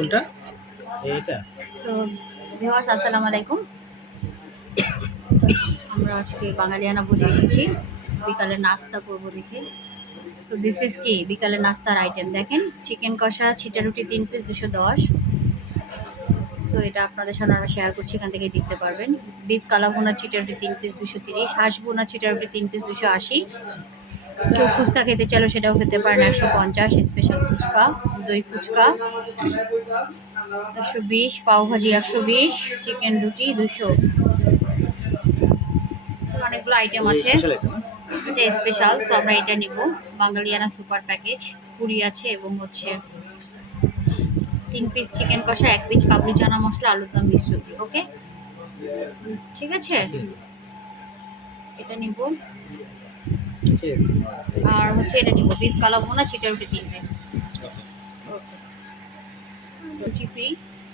কোনটা এইটা? So viewers আসসালামু আলাইকুম। আমরা আজকে বাঙালিয়ানা বুঝে এসেছি। বিকালে নাস্তা করব দেখে। সো দিস ইজ কি? বিকালে নাস্তার আইটেম দেখেন চিকেন কষা, ছিটা রুটি, তিন পিস দুশো দশ। সো এটা আপনাদের সামনে আমরা শেয়ার করছি, এখান থেকে দেখতে পারবেন। বিফ কালা চিটা রুটি, তিন পিস দুশো তিরিশ। হাঁস চিটা রুটি, তিন পিস দুশো আশি। কেউ ফুচকা খেতে চাইলো সেটাও খেতে পারেন একশো পঞ্চাশ স্পেশাল ফুচকা দই ফুচকা একশো বিশ পাওভাজি একশো বিশ চিকেন রুটি দুশো অনেকগুলো আইটেম আছে। এটা স্পেশাল সো আমরা এটা নিব। বাঙালিয়ানা সুপার প্যাকেজ পুরি আছে এবং হচ্ছে তিন পিস চিকেন কষা এক পিস কাবলি চানা মশলা আলুর দম মিশ্র ওকে ঠিক আছে? এটা নিব। আর হচ্ছে এটা নিব বিফ কালা ভুনা চিটা রুটি তিন পিস লুচি ফ্রি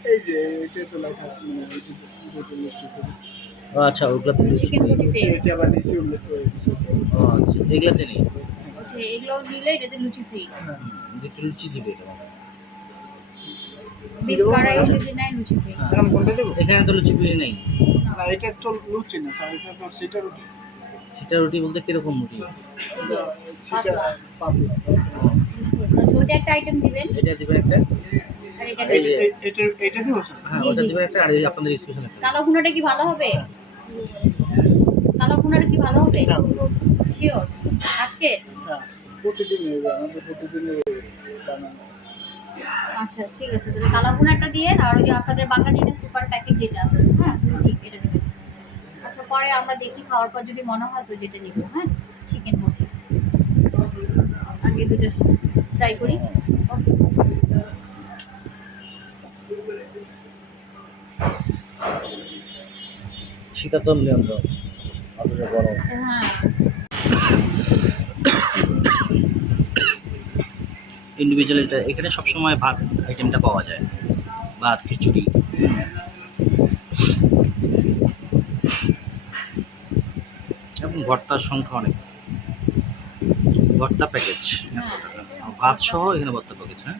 এই যে এটা তো লেখা আছে মনে হয় লুচি আচ্ছা ওগুলো চিকেন রুটিতে এটা আবার নিচে উল্লেখ করে দিচ্ছে আচ্ছা এগুলাতে নেই? এগুলো নিলে এটাতে লুচি ফ্রি হ্যাঁ। দুটো লুচি দিবে এটা বিফ কারাই যদি নেয় লুচি ফ্রি দেবো? এখানে তো লুচি পুরি নেই। না এটা তো লুচি না স্যার এটা তো সেটা রুটি। সেটা রুটি বলতে কীরকম রুটি? পাতলা। আচ্ছা একটা আইটেম দিবেন? এটা দিবেন একটা আর এটা এটা হ্যাঁ ওটা দিবেন একটা আর এই আপনাদের স্পেশাল কালো ভুনাটা কি ভালো হবে? কালো ভুনাটা কি ভালো হবে? হ্যাঁ শিওর আজকে? হ্যাঁ, প্রতিদিন আমাদের প্রতিদিন বানানো। আচ্ছা ঠিক আছে তাহলে কালো ভুনাটা দিয়ে আর ওই যে আপনাদের বাঙালিদের সুপার প্যাকেজ যেটা হ্যাঁ লুচি এটা দিবেন। পরে আমরা দেখি খাওয়ার পর যদি মনে হয় তো যেটা নিব হ্যাঁ? চিকেন হোক আগে দুটো ট্রাই করি। ওকে শীতাতল নিয়ন্ত্রণ অথচ গরম। হ্যাঁ। ইন্ডিভিজুয়াল এটা এখানে সবসময় ভাত আইটেমটা পাওয়া যায়। ভাত খিচুড়ি। ভর্তার সংখ্যা অনেক। ভর্তা প্যাকেজ হ্যাঁ ভাত সহ এখানে ভর্তা প্যাকেজ হ্যাঁ?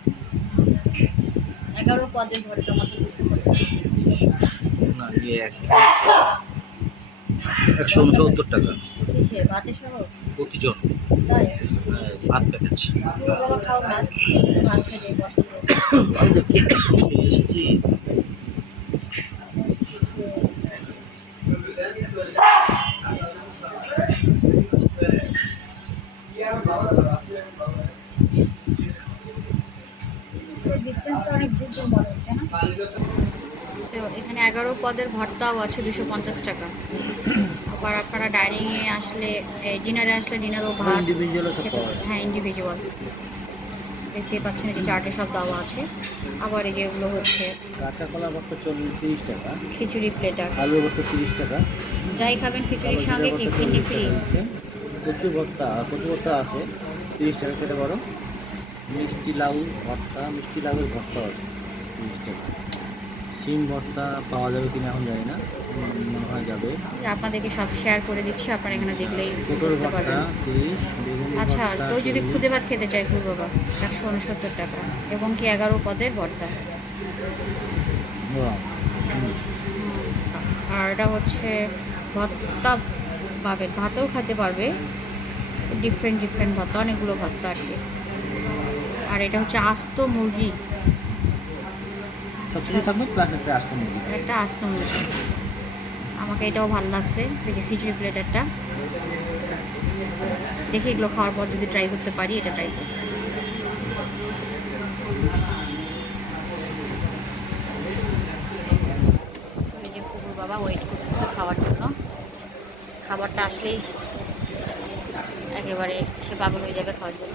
এগারো পদের ভর্তা না ইয়ে একশো উনসত্তর টাকা। প্রতিজন। ভাত প্যাকেজ পুরো বাবা খাও ভাত ভাত খেতে পছন্দ আমি তো খেয়ে খেয়ে এসেছি ডিস্টেন্সটা অনেক দূর দূর মনে হচ্ছে এখানে এগারো পদের ভর্তাও আছে দুশো পঞ্চাশ টাকা। আবার আপনারা ডাইনিংয়ে আসলে ডিনারে আসলে ডিনারও ভাত হ্যাঁ ইন্ডিভিজুয়াল দেখতে পাচ্ছেন এই যে চার্টে সব দেওয়া আছে। আবার এই যেগুলো হচ্ছে কাঁচা কলা ভর্তা চল্লিশ তিরিশ টাকা। খিচুড়ি প্লেটার আলু ভর্তা তিরিশ টাকা। যাই খাবেন খিচুড়ির সঙ্গে কি ফিন্নি ফ্রি কচু ভর্তা কচু ভর্তা আছে তিরিশ টাকা খেতে পারো। মিষ্টি লাউ ভর্তা মিষ্টি লাউয়ের ভর্তা আছে তিরিশ টাকা। শিম ভর্তা পাওয়া যাবে কিনা এখন জানি না। মনে হয় যাবে। আপনাদেরকে সব শেয়ার করে দিচ্ছি আপনারা এখানে দেখলেই বুঝতে ভর্তা পারবেন। আচ্ছা কেউ যদি। খুদে ভাত খেতে চায় খুব বাবা একশো উনসত্তর টাকা। এবং কি এগারো পদের ভর্তা? আর এটা হচ্ছে ভর্তা পাবে ভাতেও খেতে পারবে। ডিফারেন্ট ডিফারেন্ট ভর্তা অনেকগুলো ভর্তা আর কি। আর এটা হচ্ছে আস্ত মুরগি। সব কিছু থাকবে প্লাস একটা আসতে মুরগি একটা আস্ত মুরগি আমাকে এটাও ভালো লাগছে যে খিচুড়ি প্লেটারটা দেখি এগুলো খাওয়ার পর যদি ট্রাই করতে পারি, এটা ট্রাই করি বাবা ওয়েট করতেছে খাওয়ার জন্য। খাবারটা আসলেই একেবারে সে পাগল হয়ে যাবে খাওয়ার জন্য।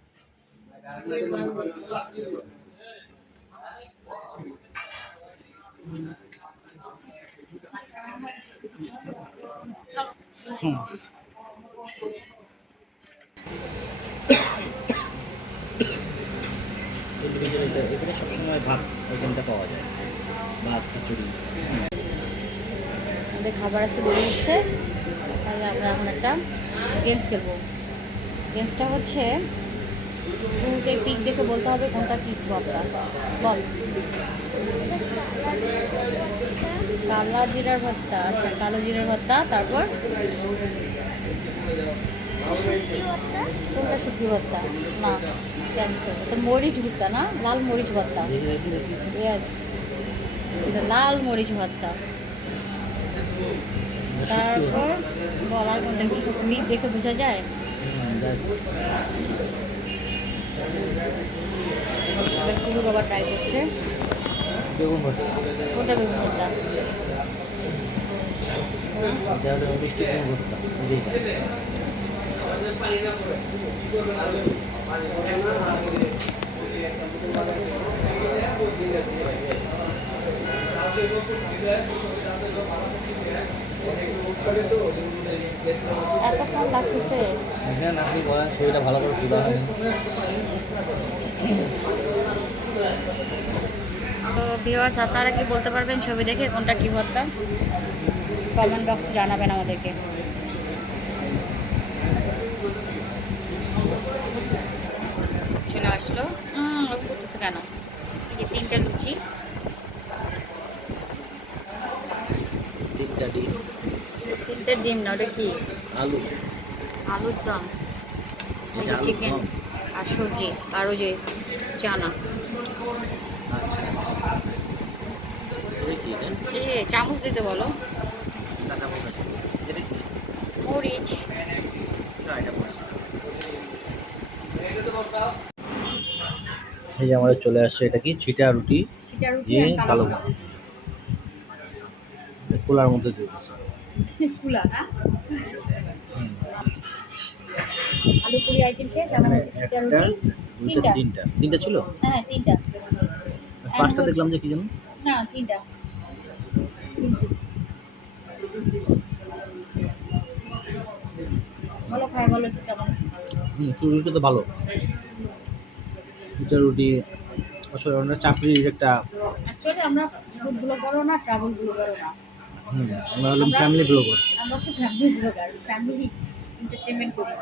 এখানে সবসময় ভাত ওইখানটা পাওয়া যায় ভাত খিচুড়ি আমাদের খাবার আসতে বলে দিচ্ছে তাহলে আমরা এখন একটা গেমস খেলব। গেমসটা হচ্ছে শুরুতে পিক দেখে বলতে হবে কোনটা কি ভর্তা বল। কালা জিরার ভর্তা আচ্ছা কালো জিরার ভর্তা, তারপর? কোনটা শুকি ভর্তা? না ক্যান্সেল তো মরিচ ভর্তা না? লাল মরিচ ভর্তা। ইয়েস লাল মরিচ ভর্তা। তারপর বলার কোনটা কি? মিট দেখে বোঝা যায়? কুলু বাবা করছে। বেগুন ভর্তা? কোনটা বেগুন এতক্ষণ লাগতেছে। এখানে আপনি বলেন শরীরটা ভালো করে তুলা হয় তো ভিউয়ার্স আপনারা কি বলতে পারবেন ছবি দেখে কোনটা কি ভর্তা কমেন্ট বক্সে জানাবেন আমাদেরকে। চলে আসলো। করতেছে কেন? এই তিনটা লুচি। তিনটা ডিম। তিনটে ডিম না ওটা কি? আলু। আলুর দম চিকেন আর সবজি আর ওই যে চানা। আচ্ছা। চামচ দিতে বলো। মরিচ। এই যে আমাদের চলে আসছে এটা কি? ছিটা রুটি। দিয়ে কালো কালো কোলার মধ্যে দিয়ে দিচ্ছে। আলু পুরি আইটেম শেষ আমার হচ্ছে ছিটা রুটি তিনটা? তিনটা। তিনটা। ছিল? হ্যাঁ তিনটা। পাঁচটা দেখলাম যে কি যেন? না তিনটা। বলো খাই বলো একটু কেমন হুম রুটিটা তো ভালো। ছিটা রুটি আসলে অনেক চাকরির একটা অ্যাকচুয়ালি আমরা ফুড ব্লগারও না ট্রাভেল ব্লগারও না। হুম, আমরা হলাম ফ্যামিলি ব্লগার আমরা হচ্ছে ফ্যামিলি ব্লগার ফ্যামিলি এন্টারটেনমেন্ট করি।